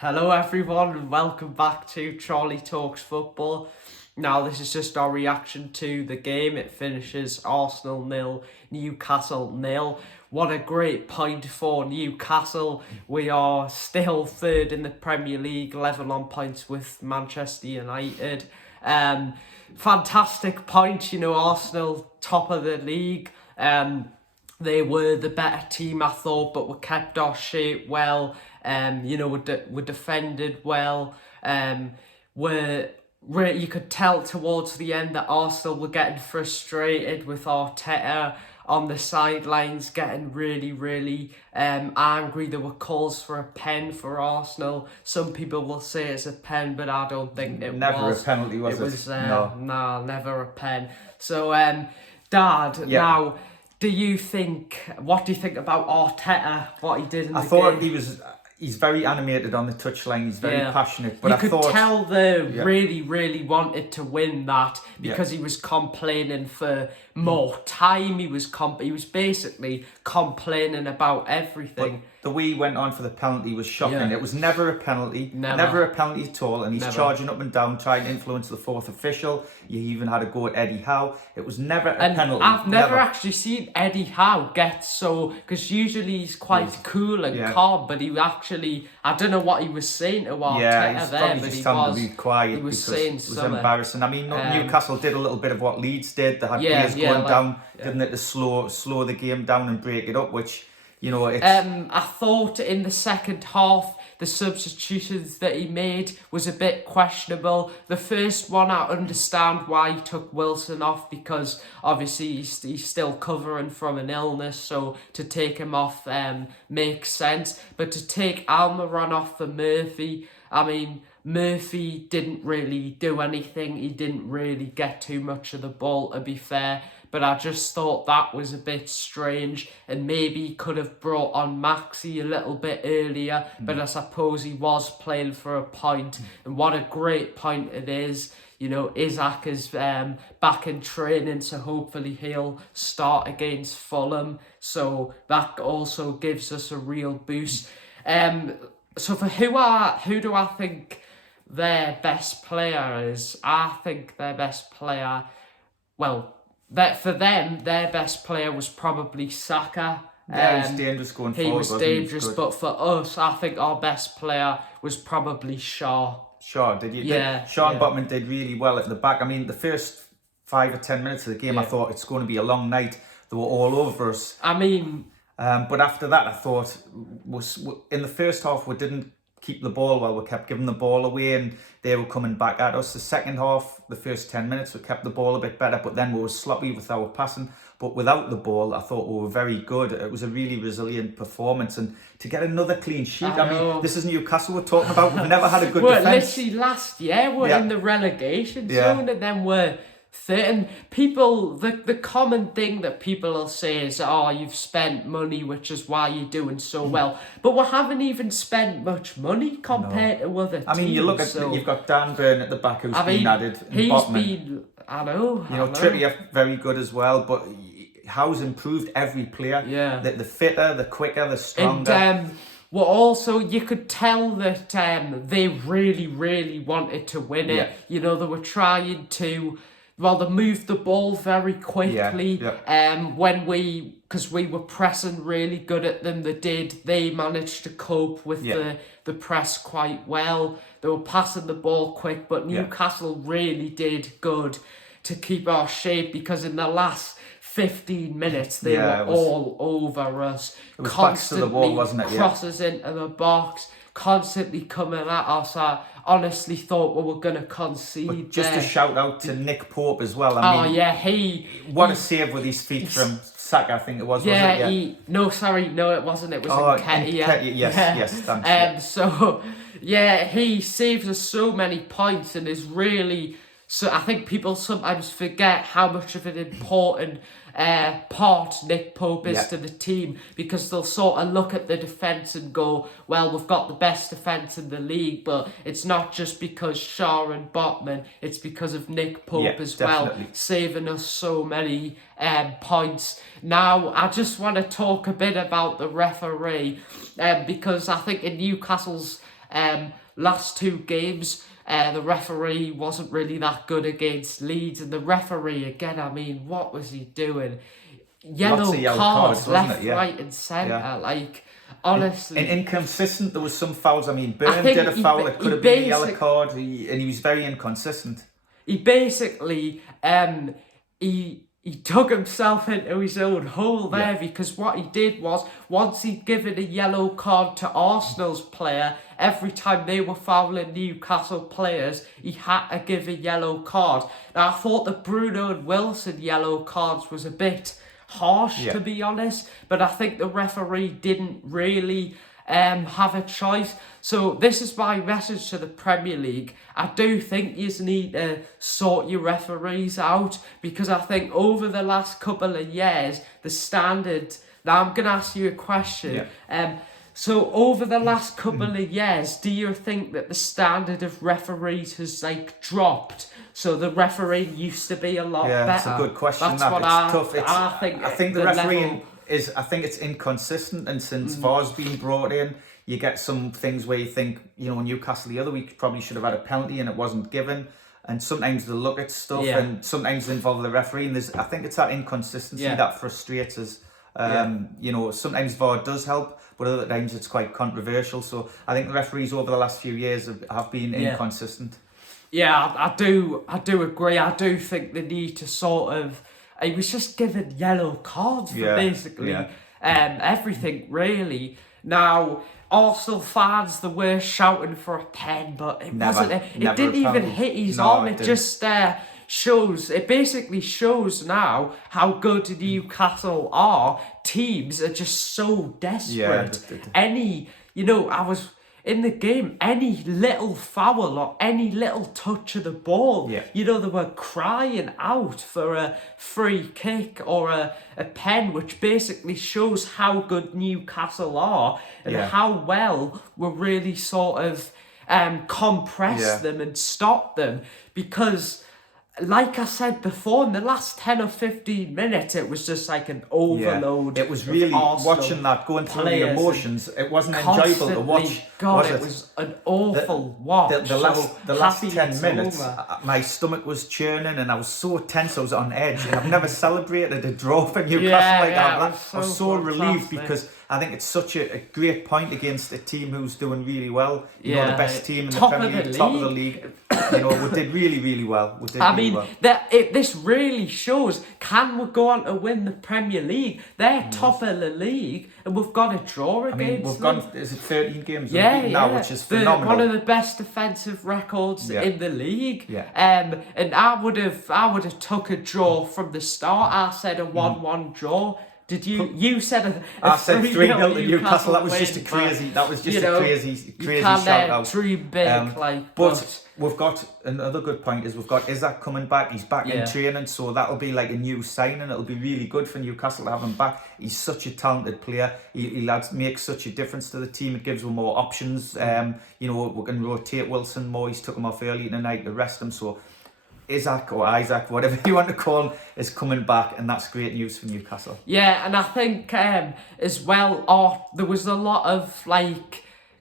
Hello everyone and welcome back to Charlie Talks Football. Now this is just our reaction to the game. It finishes Arsenal 0, Newcastle 0. What a great point for Newcastle. We are still third in the Premier League, level on points with Manchester United. Fantastic point, Arsenal top of the league. They were the better team, I thought, but we kept our shape well. We defended well. You could tell towards the end that Arsenal were getting frustrated with Arteta on the sidelines, getting really angry. There were calls for a pen for Arsenal. Some people will say it's a pen, but I don't think it was. Never a penalty, was it? It was No, never a pen. So, Dad, Yeah. now, what do you think about Arteta, what he did in the game? I thought he's very animated on the touchline. He's very passionate. But you could tell they really wanted to win that because he was complaining for more time. He was basically complaining about everything. But the way he went on for the penalty was shocking. Yeah. It was never a penalty. Never a penalty at all. And he's charging up and down, trying to influence the fourth official. You even had a go at Eddie Howe. It was never a penalty. I've never actually seen Eddie Howe get so... Because usually he's quite cool and calm, but he actually... I don't know what he was saying to Arteta there, but he was quiet. He was saying it was embarrassing. I mean, Newcastle did a little bit of what Leeds did. They had players going down, didn't they, to slow the game down and break it up, which... I thought in the second half, the substitutions that he made was a bit questionable. The first one, I understand why he took Wilson off, because obviously he's still covering from an illness, so to take him off makes sense. But to take Almiron off for Murphy, I mean, Murphy didn't really do anything. He didn't really get too much of the ball, to be fair. But I just thought that was a bit strange, and maybe he could have brought on Maxi a little bit earlier, but I suppose he was playing for a point, and what a great point it is. Isaac is back in training, so hopefully he'll start against Fulham, so that also gives us a real boost. So for who do I think their best player is? I think their best player, for them, their best player was probably Saka. Yeah, he was dangerous going forward. He was dangerous, but for us, I think our best player was probably Shaw. Shaw, did you? Yeah. Shaw and Botman did really well at the back. I mean, the first 5 or 10 minutes of the game, I thought it's going to be a long night. They were all over us. I mean... but after that, I thought, in the first half, we didn't keep the ball well. We kept giving the ball away and they were coming back at us. The second half, the first 10 minutes, we kept the ball a bit better, but then we were sloppy with our passing. But without the ball, I thought we were very good. It was a really resilient performance. And to get another clean sheet, I mean, this is Newcastle we're talking about. We've never had a good defence. Literally last year, we're in the relegation zone, and then we're and people, the common thing that people will say is, you've spent money, which is why you're doing so well. But we haven't even spent much money compared to other teams. I mean, you look at, you've got Dan Burn at the back who's been added. I know. Trippier, very good as well, but Howe's improved every player. Yeah. The fitter, the quicker, the stronger. And, also, you could tell that they really wanted to win it. They were trying to... they moved the ball very quickly. Because we were pressing really good at them. They managed to cope with the press quite well. They were passing the ball quick, but Newcastle really did good to keep our shape, because in the last 15 minutes they were all over us. It was constantly backs to the wall, wasn't it? Crosses into the box, constantly coming at us. I honestly thought we were going to concede. But just a shout out to Nick Pope as well. I mean, what a save with his feet from Saka, I think it was. Yeah, no, it wasn't. It was Nketiah. Yes, thanks. He saves us so many points and is really... So I think people sometimes forget how much of an important part Nick Pope is to the team, because they'll sort of look at the defence and go, well, we've got the best defence in the league, but it's not just because Shaw and Botman, it's because of Nick Pope as well, saving us so many points. Now, I just want to talk a bit about the referee, because I think in Newcastle's Last two games, the referee wasn't really that good against Leeds, and the referee again, I mean, what was he doing? Yellow cards left, right, and centre. Yeah. Like, honestly, and inconsistent. There was some fouls. I mean, Byrne did a foul that could have been a yellow card, and he was very inconsistent. He basically he dug himself into his own hole there, because what he did was, once he'd given a yellow card to Arsenal's player, every time they were fouling Newcastle players, he had to give a yellow card. Now, I thought the Bruno and Wilson yellow cards was a bit harsh, to be honest, but I think the referee didn't really have a choice. So this is my message to the Premier League. I do think you need to sort your referees out, because I think over the last couple of years, the standard... Now I'm going to ask you a question. So over the last couple of years, do you think that the standard of referees has like dropped? So the refereeing used to be a lot better. That's a good question. That's what tough. I think the refereeing is... I think it's inconsistent, and since VAR's been brought in, you get some things where you think, Newcastle the other week probably should have had a penalty and it wasn't given. And sometimes they look at stuff, and sometimes they involve the referee. And I think it's that inconsistency that frustrates us. Sometimes VAR does help, but other times it's quite controversial. So I think the referees over the last few years have been inconsistent. Yeah, I do agree. I do think they need to sort of... He was just given yellow cards for basically everything, really. Now, Arsenal fans, they were shouting for a pen, but it wasn't. It didn't even hit his arm. It just shows. It basically shows now how good Newcastle are. Teams are just so desperate. I was in the game, any little foul or any little touch of the ball, they were crying out for a free kick or a pen, which basically shows how good Newcastle are and how well we really sort of compress them and stop them. Because, like I said before, in the last 10 or 15 minutes, it was just like an overload. It was really, watching that, going through the emotions, it wasn't enjoyable to watch. God, it was an awful watch. The last 10 minutes, my stomach was churning and I was so tense, I was on edge. And I've never celebrated a draw for Newcastle like that. I was so relieved, because I think it's such a great point against a team who's doing really well. The best team in the Premier League, top of the league. We did really, really well. This really shows, can we go on to win the Premier League? They're top of the league, and we've got a draw against we've gone, is it 13 games now, which is phenomenal. One of the best defensive records in the league. And I would have took a draw from the start. I said a 1-1 draw. Did you? You said I said 3-0 to Newcastle. That was just a crazy. That was just a crazy shout out. Dream big, but we've got another good point. Is Isaac coming back? He's back in training, so that'll be like a new signing. It'll be really good for Newcastle to have him back. He's such a talented player. He makes such a difference to the team. It gives them more options. We can rotate Wilson more. He's took him off early tonight to rest him. So Isaac, whatever you want to call him, is coming back, and that's great news for Newcastle. Yeah, and I think as well, there was a lot of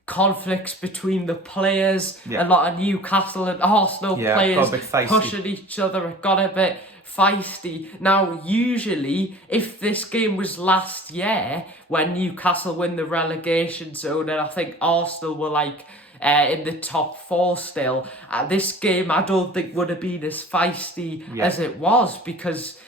conflicts between the players. A lot of Newcastle and Arsenal players pushing each other. It got a bit feisty. Now, usually, if this game was last year when Newcastle win the relegation zone, and I think Arsenal were in the top 4 still, this game I don't think would have been as feisty as it was, because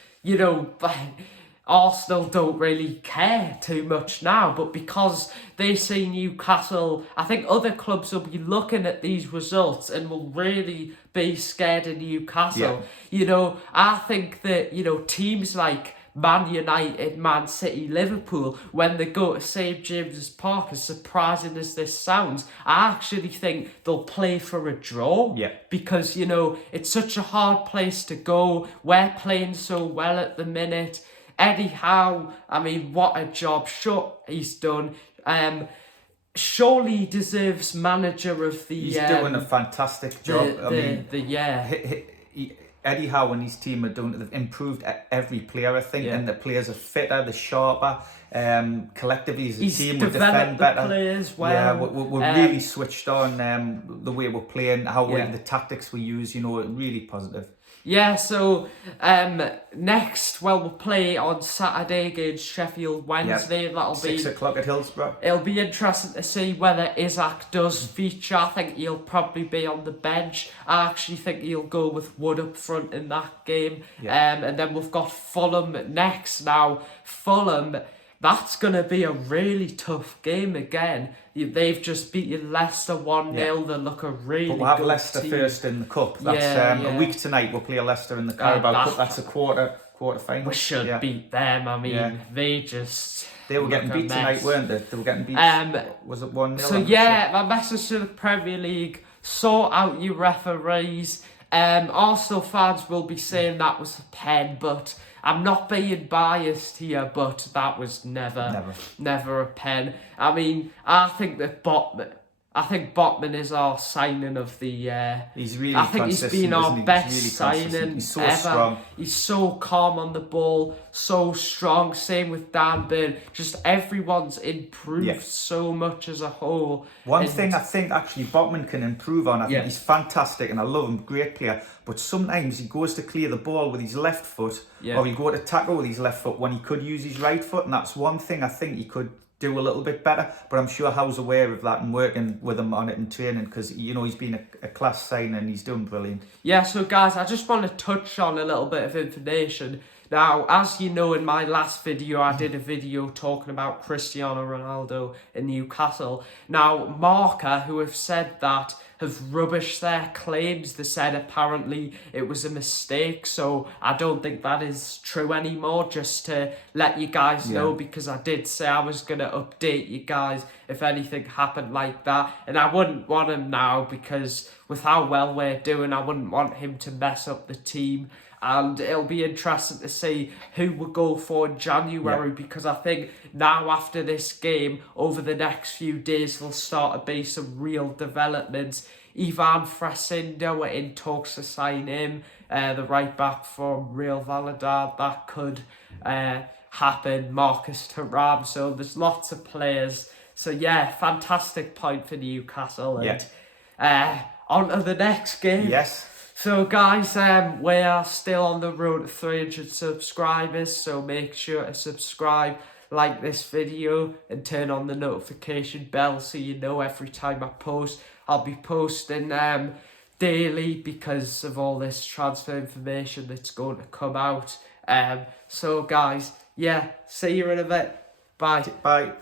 Arsenal don't really care too much now, but because they see Newcastle, I think other clubs will be looking at these results and will really be scared of Newcastle. I think that teams like Man United, Man City, Liverpool, when they go to St James's Park, as surprising as this sounds, I actually think they'll play for a draw. Because, it's such a hard place to go. We're playing so well at the minute. Eddie Howe, I mean, what a job he's done. Surely he deserves manager of the... He's doing a fantastic job. Eddie Howe and his team are doing, they've improved every player, I think, and the players are fitter, they're sharper. Collectively as a team, we defend better. Players well. Yeah, we're really switched on the way we're playing, the tactics we use, really positive. Yeah, so next, we'll play on Saturday against Sheffield Wednesday. Yep. That'll be 6 o'clock at Hillsborough. It'll be interesting to see whether Isaac does feature. I think he'll probably be on the bench. I actually think he'll go with Wood up front in that game. And then we've got Fulham next. Now, Fulham, that's going to be a really tough game again. They've just beaten Leicester 1-0. They look a really good But we'll have Leicester team. First in the Cup. That's a week tonight. We'll play Leicester in the Carabao Cup. That's a quarter final. We should beat them. I mean, they just... They were getting beat tonight, weren't they? They were getting beat. Was it 1-0? So my message to the Premier League: sort out your referees. Arsenal fans will be saying that was a pen, but I'm not being biased here, but that was never a pen. I mean, I think Botman is our signing of the year. He's really I think he's been our best signing he's so ever. Strong. He's so calm on the ball, so strong. Same with Dan Burn. Just everyone's improved so much as a whole. One thing I think actually Botman can improve on, I think he's fantastic and I love him, great player, but sometimes he goes to clear the ball with his left foot or he'll go to tackle with his left foot when he could use his right foot, and that's one thing I think he could do a little bit better, but I'm sure Howe's aware of that and working with him on it and training, because he's been a class signing and he's doing brilliant. Yeah, so guys, I just want to touch on a little bit of information. Now, as you know, in my last video, I did a video talking about Cristiano Ronaldo in Newcastle. Now, Marca, who have said that, have rubbished their claims. They said apparently it was a mistake, so I don't think that is true anymore, just to let you guys know, because I did say I was going to update you guys if anything happened like that, and I wouldn't want him now, because with how well we're doing, I wouldn't want him to mess up the team. And it'll be interesting to see who will go for in January, because I think now after this game, over the next few days, there'll start to be some real developments. Ivan Fresindo, we're in talks to sign him, the right back from Real Valladolid. That could happen. Marcus Thuram. So there's lots of players. So fantastic point for Newcastle. And on to the next game. Yes. So guys, we are still on the road to 300 subscribers, so make sure to subscribe, like this video, and turn on the notification bell so you know every time I post. I'll be posting daily because of all this transfer information that's going to come out. So guys, see you in a bit. Bye. Bye.